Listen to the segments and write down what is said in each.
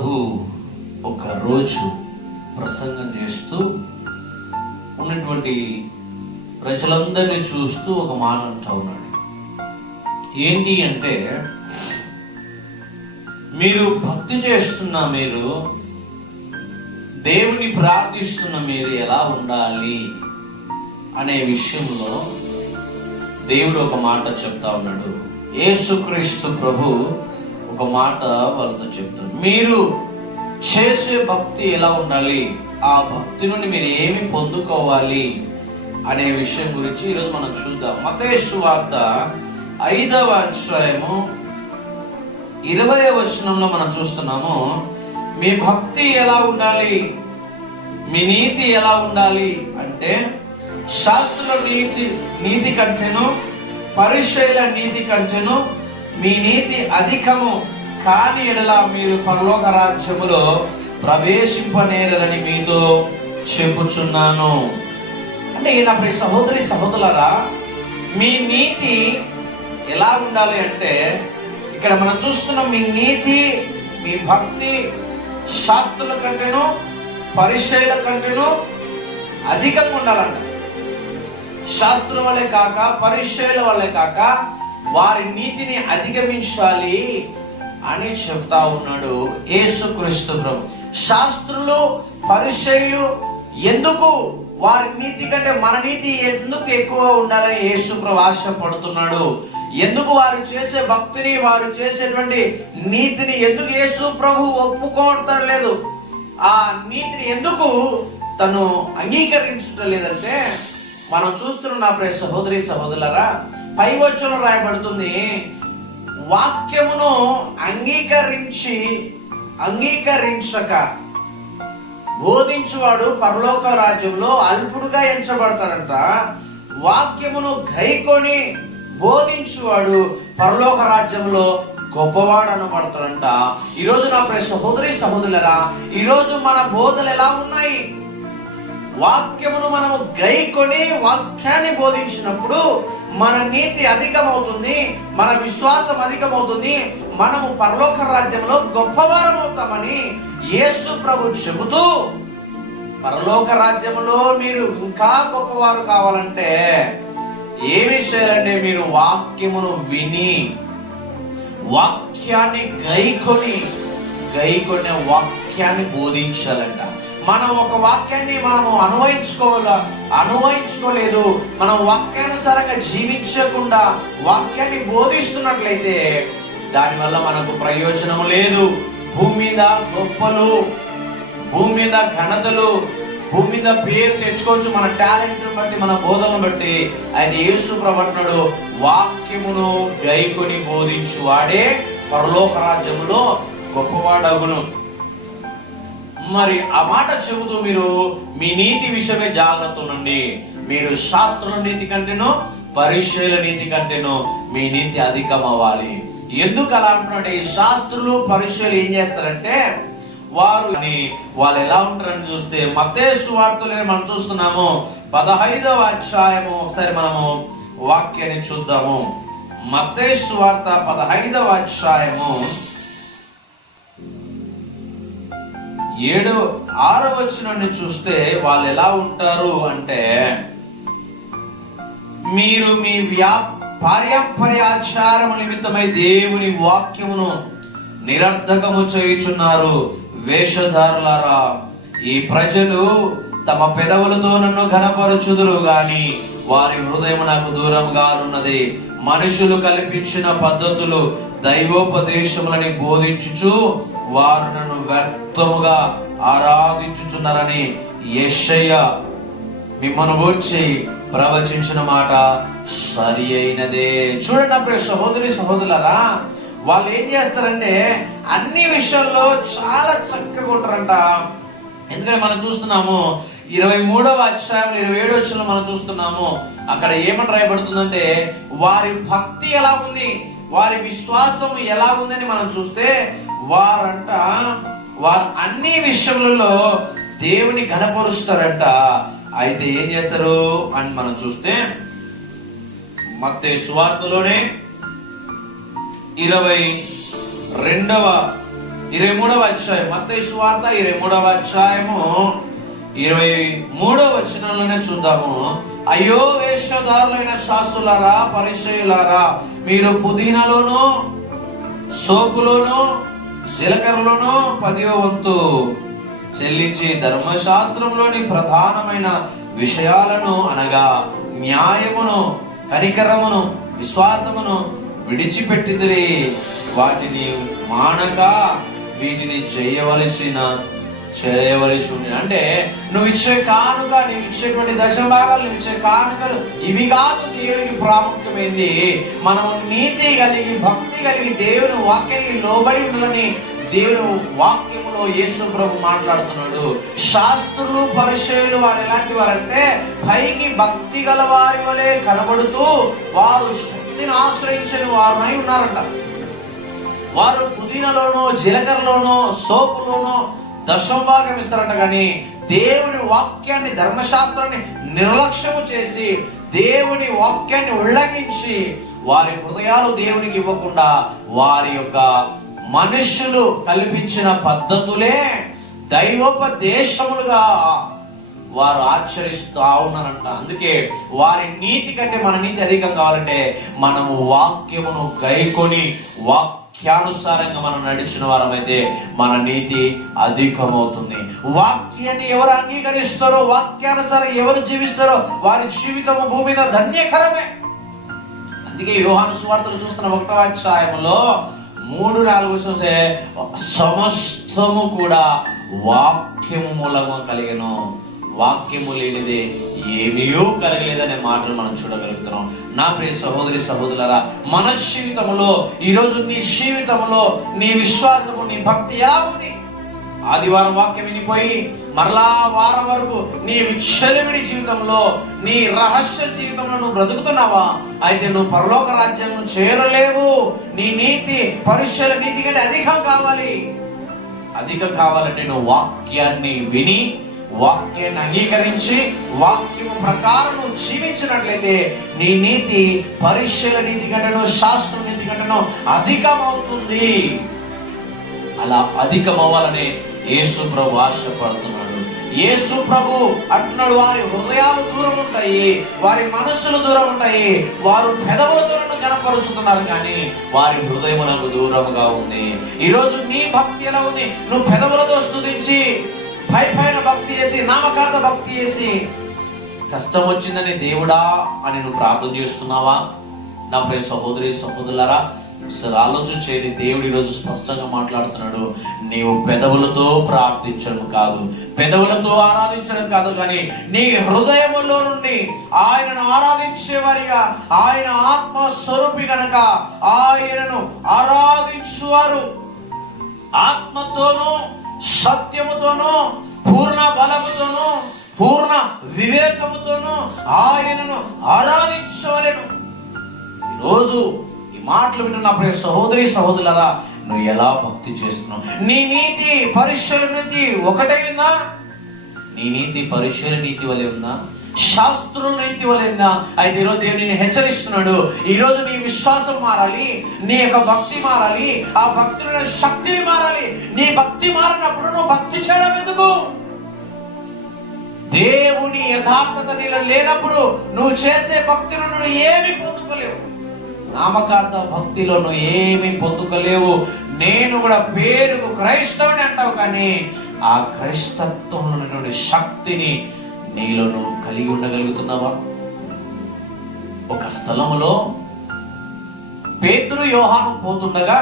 ప్రభు ఒక రోజు ప్రసంగం చేస్తూ ఉన్నటువంటి ప్రజలందరినీ చూస్తూ ఒక మాట అంటా ఉన్నాడు. ఏంటి అంటే మీరు భక్తి చేస్తున్న మీరు దేవుని ప్రార్థిస్తున్న మీరు ఎలా ఉండాలి అనే విషయంలో దేవుడు ఒక మాట చెప్తా ఉన్నాడు. యేసుక్రీస్తు ప్రభు ఒక మాట వాళ్ళతో చెప్తారు మీరు చేసే భక్తి ఎలా ఉండాలి? ఆ భక్తి నుండి మీరు ఏమి పొందుకోవాలి అనే విషయం గురించి ఈరోజు మనం చూద్దాం. మతేసు వార్త ఐదవ అధ్యాయము ఇరవై వచనంలో మనం చూస్తున్నాము మీ భక్తి ఎలా ఉండాలి? మీ నీతి ఎలా ఉండాలి? అంటే శాస్త్రుల నీతి నీతి కంటేను పరిశైల నీతి కంటేను మీ నీతి అధికము కాని ఎడల మీరు పరలోక రాజ్యములో ప్రవేశింపనేరని మీతో చెప్పుచున్నాను. అంటే నా ప్రియ సహోదరి సహోదరులరా మీ నీతి ఎలా ఉండాలి అంటే ఇక్కడ మనం చూస్తున్న మీ నీతి మీ భక్తి శాస్త్రుల కంటేను పరిశైల కంటేను అధికంగా ఉండాలంట. శాస్త్రం వల్లే కాక పరిశైల వల్లే కాక వారి నీతిని అధిగమించాలి అని చెప్తా ఉన్నాడు యేసుక్రీస్తు ప్రభు. శాస్త్రులు పరిచయులు ఎందుకు వారి నీతి కంటే మన నీతి ఎందుకు ఎక్కువ ఉండాలని యేసు ప్రభు ఆశపడుతున్నాడు? ఎందుకు వారు చేసే భక్తిని వారు చేసేటువంటి నీతిని ఎందుకు యేసు ప్రభు ఒప్పుకోవటం లేదు? ఆ నీతిని ఎందుకు తను అంగీకరించడం లేదంటే మనం చూస్తున్న నా సహోదరి సహోదరులరా పై వచ్చును రాయబడుతుంది. వాక్యమును అంగీకరించి అంగీకరించక. బోధించువాడు పరలోక రాజ్యంలో అల్పుడుగా ఎంచబడతాడంట. వాక్యమును గైకొని బోధించువాడు పరలోక రాజ్యంలో గొప్పవాడు అనబడతాడంట ఈరోజు నా ప్రియ సహోదరి సహోదరులరా ఈరోజు మన బోధలు ఎలా ఉన్నాయి? వాక్యమును మనము గైకొని వాక్యాన్ని బోధించినప్పుడు మన నీతి అధికమవుతుంది మన విశ్వాసం అధికమవుతుంది మనము పరలోక రాజ్యంలో గొప్పవారం అవుతామని యేసు ప్రభు చెబుతూ పరలోక రాజ్యంలో మీరు ఇంకా గొప్పవారు కావాలంటే ఏమి చేయాలంటే మీరు వాక్యమును విని వాక్యాన్ని గైకొని గైకొనే వాక్యాన్ని బోధించాలంట. మనం ఒక వాక్యాన్ని మనము అనువయించుకోవాల అనువయించుకోలేదు. మనం వాక్యానుసారంగా జీవించకుండా వాక్యాన్ని బోధిస్తున్నట్లయితే దానివల్ల మనకు ప్రయోజనం లేదు. భూమి మీద గొప్పలు భూమి మీద ఘనతలు భూమి మీద పేరు తెచ్చుకోవచ్చు మన టాలెంట్ బట్టి మన బోధనను బట్టి. ఆయన యేసు ప్రవర్తనడు వాక్యమును గైకొని బోధించువాడే పరలోక రాజ్యములో గొప్పవాడగును. మరి ఆ మాట చెబుతూ మీరు మీ నీతి విషయమే జాగ్రత్త ఉండండి మీరు శాస్త్రుల నీతి కంటేనో పరిశీల నీతి కంటేనో మీ నీతి అధికం అవ్వాలి ఎందుకు అలా అంటున్నాడు ఈ శాస్త్రులు పరిశీలు ఏం చేస్తారంటే వారు వాళ్ళు ఎలా ఉంటారని చూస్తే మతే సువార్తలు మనం చూస్తున్నాము పదహైదవ అధ్యాయము ఒకసారి మనము వాక్యాన్ని చూద్దాము. మతే సువార్త పదహైదవ అధ్యాయము ఏడు ఆరో వచ్చిన చూస్తే వాళ్ళు ఎలా ఉంటారు అంటే మీరు మీ వ్యా పార్యాంపర్యాచారము నిమిత్తమై దేవుని వాక్యమును నిరర్ధకము చేయుచున్నారు. వేషధారులారా ఈ ప్రజలు తమ పెదవులతో నన్ను ఘనపరచుదురు గాని వారి హృదయం నాకు దూరంగా ఉన్నది. మనుషులు కల్పించిన పద్ధతులు దైవోపదేశములని బోధించుచు వారు నన్ను వ్యర్థముగా ఆరాధించుచున్నారని యెషయ్య మిమ్మల్ని గూర్చి ప్రవచించిన మాట సరి అయినదే. చూడండి అప్పుడు సహోదరి సహోదరులారా వాళ్ళు ఏం చేస్తారంటే అన్ని విషయాల్లో చాలా చక్కగా ఉంటారంట. ఎందుకంటే మనం చూస్తున్నాము ఇరవై మూడవ అధ్యాయం ఇరవై ఏడు వచ్చిన మనం చూస్తున్నాము అక్కడ ఏమని రాయబడుతుందంటే వారి భక్తి ఎలా ఉంది? వారి విశ్వాసం ఎలా ఉందని మనం చూస్తే వారంట వారు అన్ని విషయములలో దేవుని ఘనపరుస్తారంట. అయితే ఏం చేస్తారు? అని మనం చూస్తే మత్తే సువార్తలోనే ఇరవై రెండవ ఇరవై మూడవ అధ్యాయం మత్తే సువార్త ఇరవై మూడవ అధ్యాయము ఇరవై మూడవ వచనంలోనే చూద్దాము. అయ్యో వేషధారులైన శాస్త్రులారా పరిచయులారా మీరు పుదీనలోను సోపులోను జీలకర్రలోను పదివ వంతు చెల్లించి ధర్మశాస్త్రంలోని ప్రధానమైన విషయాలను అనగా న్యాయమును కనికరమును విశ్వాసమును విడిచిపెట్టిదిరి వాటిని మానక వీటిని చేయవలసిన చేయవలసి అంటే నువ్వు ఇచ్చే కానుక నువ్వు ఇచ్చేటువంటి దశ భాగాలు నువ్వు ఇచ్చే కానుకలు ఇవి కాదు దేవునికి ప్రాముఖ్యమైంది. మనం నీతి కలిగి భక్తి కలిగి దేవుని వాక్యానికి లోబడి ఉండాలని దేవుని వాక్యములో యేసు ప్రభు మాట్లాడుతున్నాడు. శాస్త్రులు పరిచయులు వారు ఎలాంటి వారంటే పైకి భక్తి గల వారి వలె కనబడుతూ వారు శక్తిని ఆశ్రయించని వారునై ఉన్నారంట. వారు పుదీనలోనో జీలకర్రలోనో సోపులోనో దశం భాగం ఇస్తారంట కానీ దేవుని వాక్యాన్ని ధర్మశాస్త్రాన్ని నిర్లక్ష్యము చేసి దేవుని వాక్యాన్ని ఉల్లంఘించి వారి హృదయాలు దేవునికి ఇవ్వకుండా వారి యొక్క మనుషులు కల్పించిన పద్ధతులే దైవోపదేశములుగా వారు ఆచరిస్తూ ఉన్నారంట అందుకే వారి నీతి కంటే మన నీతి అధికం కావాలంటే మనము వాక్యమును గైకొని వాక్యానుసారంగా మనం నడిచిన వారమైతే మన నీతి అధికమవుతుంది. వాక్యాన్ని ఎవరు అంగీకరిస్తారో వాక్యానుసారం ఎవరు జీవిస్తారో వారి జీవితము భూమి మీద ధన్యకరమే. అందుకే యోహాను సువార్తలు చూస్తున్న ఒకటో అధ్యాయములో మూడు నాలుగు చూసే సమస్తము కూడా వాక్యము మూలంగా కలిగను. వాక్యము లేనిదే ఏమీయో కలగలేదనే మాటలు మనం చూడగలుగుతున్నాం. నా ప్రియ సహోదరి సహోదరులరా మన జీవితంలో ఈరోజు నీ జీవితంలో నీ విశ్వాసము నీ భక్తి యాగుంది. ఆదివారం వాక్యం వినిపోయి మరలా వారం వరకు నీ విచ్చలవిడి జీవితంలో నీ రహస్య జీవితంలో నువ్వు బ్రతుకుతున్నావా? అయితే నువ్వు పరలోక రాజ్యం చేరలేవు. నీ నీతి పరీక్షల నీతి కంటే అధికం కావాలి. అధికం కావాలంటే నువ్వు వాక్యాన్ని విని వాక్యాన్ని అంగీకరించి వాక్యము ప్రకారం జీవించినట్లయితే నీ నీతి పరిశీల నీతి కంటేనో శాస్త్ర నీతి కంటేనో అధికమవుతుంది. అలా అధికమవ్వాలని యేసు ప్రభు ఆశపడుతున్నాడు. యేసు ప్రభు అంటున్నాడు వారి హృదయాలు దూరం ఉంటాయి వారి మనస్సులు దూరం ఉంటాయి వారు పెదవుల దూరం కనపరుస్తున్నారు కానీ వారి హృదయమునకు దూరముగా ఉంది. ఈరోజు నీ భక్తి ఎలా ఉంది? నువ్వు పెదవులతో స్థుతించి పై పైన భక్తి చేసి నామకార్థ భక్తి చేసి కష్టం వచ్చిందని దేవుడా అని నువ్వు ప్రార్థన చేస్తున్నావా? నా ప్రియ సహోదరి సహోదరులరా ఒకసారి ఆలోచన చేయని దేవుడు ఈరోజు స్పష్టంగా మాట్లాడుతున్నాడు. నీవు పెదవులతో ప్రార్థించడం కాదు. పెదవులతో ఆరాధించడం కాదు కానీ నీ హృదయములో నుండి ఆయనను ఆరాధించేవారిగా ఆయన ఆత్మ స్వరూపి కనుక ఆయనను ఆరాధించువారు. ఆత్మతోనూ సత్యముతోనూ పూర్ణ బలముతోనూ పూర్ణ వివేకముతోనూ ఆయనను ఆరాధించవలను. ఈరోజు ఈ మాటలు వింటున్నప్పుడు సహోదరి సహోదరులరా నువ్వు ఎలా భక్తి చేస్తున్నావు? నీ నీతి పరీక్షల నీతి ఒకటే ఉందా? నీ నీతి పరీక్షల నీతి వలె ఉందా? శాస్త్రుల నీతి వలె అయితే ఈరోజు దేవుడు నేను హెచ్చరిస్తున్నాడు. ఈరోజు నీ విశ్వాసం మారాలి నీ యొక్క భక్తి మారాలి ఆ భక్తుల శక్తిని మారాలి. నీ భక్తి మారినప్పుడు నువ్వు భక్తి చేయడం ఎందుకు? దేవుని యథార్థత నీలో లేనప్పుడు నువ్వు చేసే భక్తిలో నువ్వు ఏమి పొందుకోలేవు. నామకార్థ భక్తిలో నువ్వు ఏమి పొందుకోలేవు. నేను కూడా పేరుకు క్రైస్తవుని అంటావు కానీ ఆ క్రైస్తత్వంలో ఉన్నటువంటి శక్తిని నీలో నువ్వు కలిగి ఉండగలుగుతున్నావా? ఒక స్థలములో పేతురు యోహాను పోతుండగా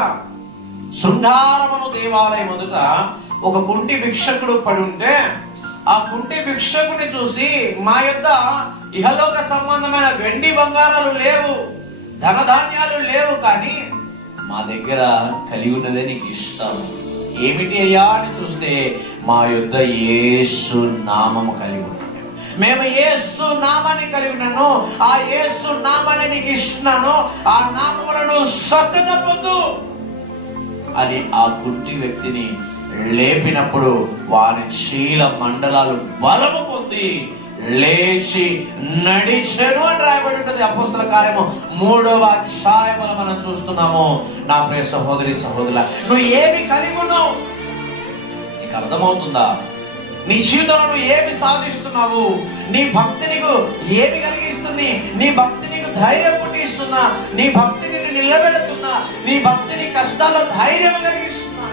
శృంగారమును దేవాలయం ఎదుట ఒక కుంటి భిక్షకుడు పడి ఉంటే ఆ కుంటి భిక్షకుని చూసి మా యొక్క ఇహలోక సంబంధమైన వెండి బంగారాలు లేవు ధనధాన్యాలు లేవు కానీ మా దగ్గర కలిగి ఉన్నదే నీకు ఇస్తాము ఏమిటి అయ్యా? అని చూస్తే మా యొద్ద యేసు నామము కలిగి ఉన్నాము మేము ఏసు నామాన్ని కలిగి ఉన్నాను. ఆ యేసు నామాన్ని నీకు ఇస్తున్నాను. ఆ నామములను స్వచ్ఛత పొందు. అని ఆ గుట్టి వ్యక్తిని లేపినప్పుడు వారి శీల మండలాలు బలము పొంది లేచి నడిచెను అని రాయబడి ఉంటుంది అపుస్తల కార్యము. మూడవ అధ్యాయములు మనం చూస్తున్నాము. నా ప్రియ సహోదరి సహోదరుల నువ్వు ఏమి కలిగి ఉన్నావు? నీకు అర్థమవుతుందా? నీ జీవితంలో ఏమి సాధిస్తున్నావు? నీ భక్తి నీకు ఏమి కలిగిస్తుంది? నీ భక్తి నీకు ధైర్యం పుట్టిస్తున్నా? నీ భక్తి నిలబెడుతున్నా? నీ భక్తిని కష్టాల్లో ధైర్యం కలిగిస్తున్నా?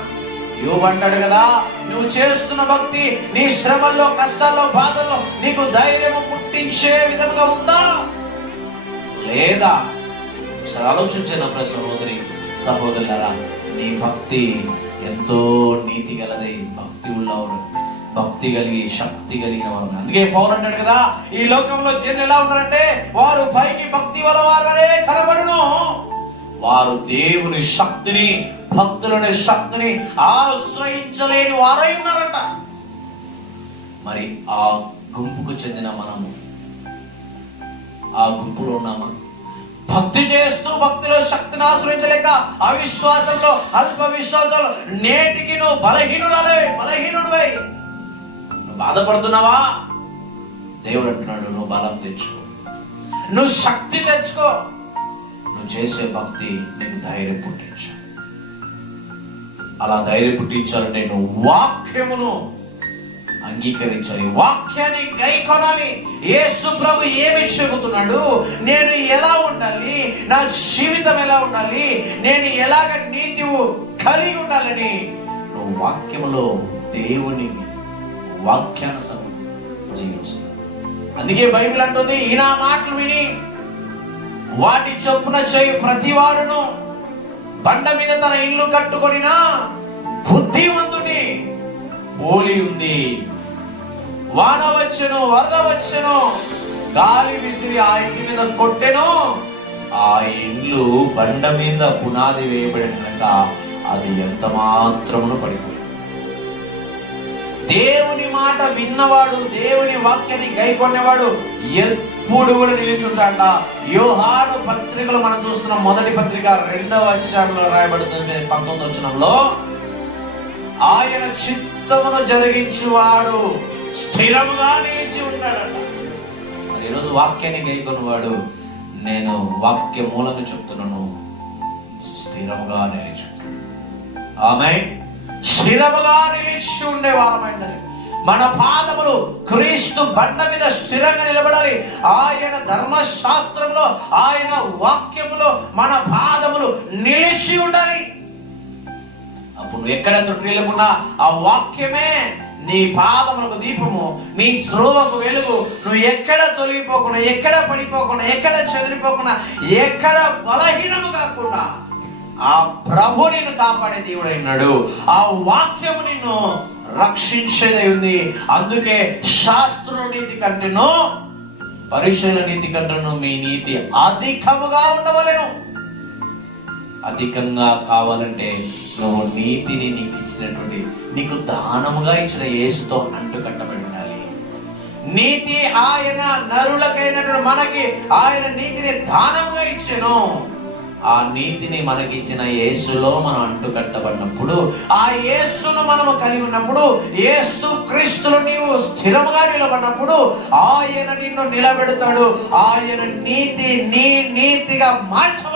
యోబు అంటాడు కదా నువ్వు చేస్తున్న భక్తి నీ శ్రమల్లో కష్టాల్లో బాధల్లో నీకు ధైర్యం పుట్టించే విధంగా ఉందా? లేదా? ఒకసారి ఆలోచించిన నా సహోదరి సహోదరులరా నీ భక్తి ఎంతో నీతి గలది భక్తి ఉన్నవాడు భక్తి కలిగి శక్తి కలిగిన వారు అందుకే పౌరు అంటాడు కదా ఈ లోకంలో జనులు ఎలా ఉన్నారంటే వారు పైకి భక్తి వల్ల వారే కనబడను. వారు దేవుని శక్తిని భక్తులని శక్తిని ఆశ్రయించలేని వారై ఉన్నారంట. మరి ఆ గుంపుకు చెందిన మనము ఆ గుంపులో ఉన్నామా? భక్తి చేస్తూ భక్తిలో శక్తిని ఆశ్రయించలేక అవిశ్వాసంలో అల్ప విశ్వాసంలో నేటికి నువ్వు బలహీనురాలే బలహీనుడివై. బాధపడుతున్నావా? దేవుడు అంటున్నాడు నువ్వు బలం తెచ్చుకో. నువ్వు శక్తి తెచ్చుకో. నువ్వు చేసే భక్తి నీకు ధైర్యం పుట్టించు. అలా ధైర్యం పుట్టించాలంటే నువ్వు వాక్యమును అంగీకరించాలి. వాక్యాన్ని గై కొనాలి యేసు ప్రభు ఏమి చెబుతున్నాడు? నేను ఎలా ఉండాలి? నా జీవితం ఎలా ఉండాలి? నేను ఎలాగ నీతి కలిగి ఉండాలని. నువ్వు వాక్యములో దేవుని వాక్యానుసారం జీవించు. అందుకే బైబిల్ అంటుంది ఈయన మాటలు విని వాటి చొప్పున చేయు ప్రతి వాడును బండ మీద తన ఇల్లు కట్టుకొనినా బుద్ధిమంతుడి పోలి ఉంది. వాన వచ్చెను వరద వచ్చెను గాలి విసిరి ఆ ఇంటి మీద కొట్టెను ఆ ఇల్లు బండ మీద పునాది వేయబడినక అది ఎంత మాత్రమును పడిపోయింది. దేవుని మాట విన్నవాడు దేవుని వాక్యాన్ని గైకొనేవాడు ఎప్పుడు కూడా నిలిచుంటాడ యోహాను పత్రికలు మనం చూస్తున్నాం మొదటి పత్రిక రెండవ అధ్యాయంలో రాయబడుతుంది పంతొమ్మిది వచ్చినంలో ఆయన చిత్తమును జరిగించేవాడు స్థిరముగా నిలిచి ఉంటాడట. ఈరోజు వాక్యాన్ని గైకొనేవాడు నేను వాక్య మూలంగా చెప్తున్నాను స్థిరముగా నిలిచి ఆమె స్థిరముగా నిలిచి ఉండే వారమైందని. మన పాదములు క్రీస్తు బండ మీద స్థిరంగా నిలబడాలి. ఆయన ధర్మశాస్త్రంలో ఆయన వాక్యములో మన పాదములు నిలిచి ఉండాలి. అప్పుడు ఎక్కడ త్రుటిల్లకుండా ఆ వాక్యమే నీ పాదములకు దీపము నీ త్రోవకు వెలుగు. నువ్వు ఎక్కడ తొలగిపోకుండా ఎక్కడ పడిపోకుండా ఎక్కడ చెదిరిపోకుండా ఎక్కడ బలహీనము కాకుండా ఆ ప్రభు నిన్ను కాపాడే దేవుడైనాడు ఆ వాక్యము నిన్ను రక్షించేదై ఉంది అందుకే శాస్త్రుల నీతి కంటేనో పరిశీలన నీతి కంటేను మీ నీతి అధికముగా ఉండవలను. అధికంగా కావాలంటే నువ్వు నీతిని నీకు ఇచ్చినటువంటి నీకు దానముగా ఇచ్చిన యేసుతో అంటు కట్టబడి ఉండాలి. నీతి ఆయన నరులకైనటువంటి మనకి ఆయన నీతిని దానముగా ఇచ్చాను. ఆ నీతిని మనకిచ్చిన యేసులో మనం అంటు కట్టబడినప్పుడు ఆ యేసును మనము కలిగి ఉన్నప్పుడు యేసు క్రీస్తులు నీవు స్థిరముగా నిలబడినప్పుడు ఆయన నిన్ను నిలబెడతాడు. ఆయన నీతి నీ నీతిగా మార్చబడు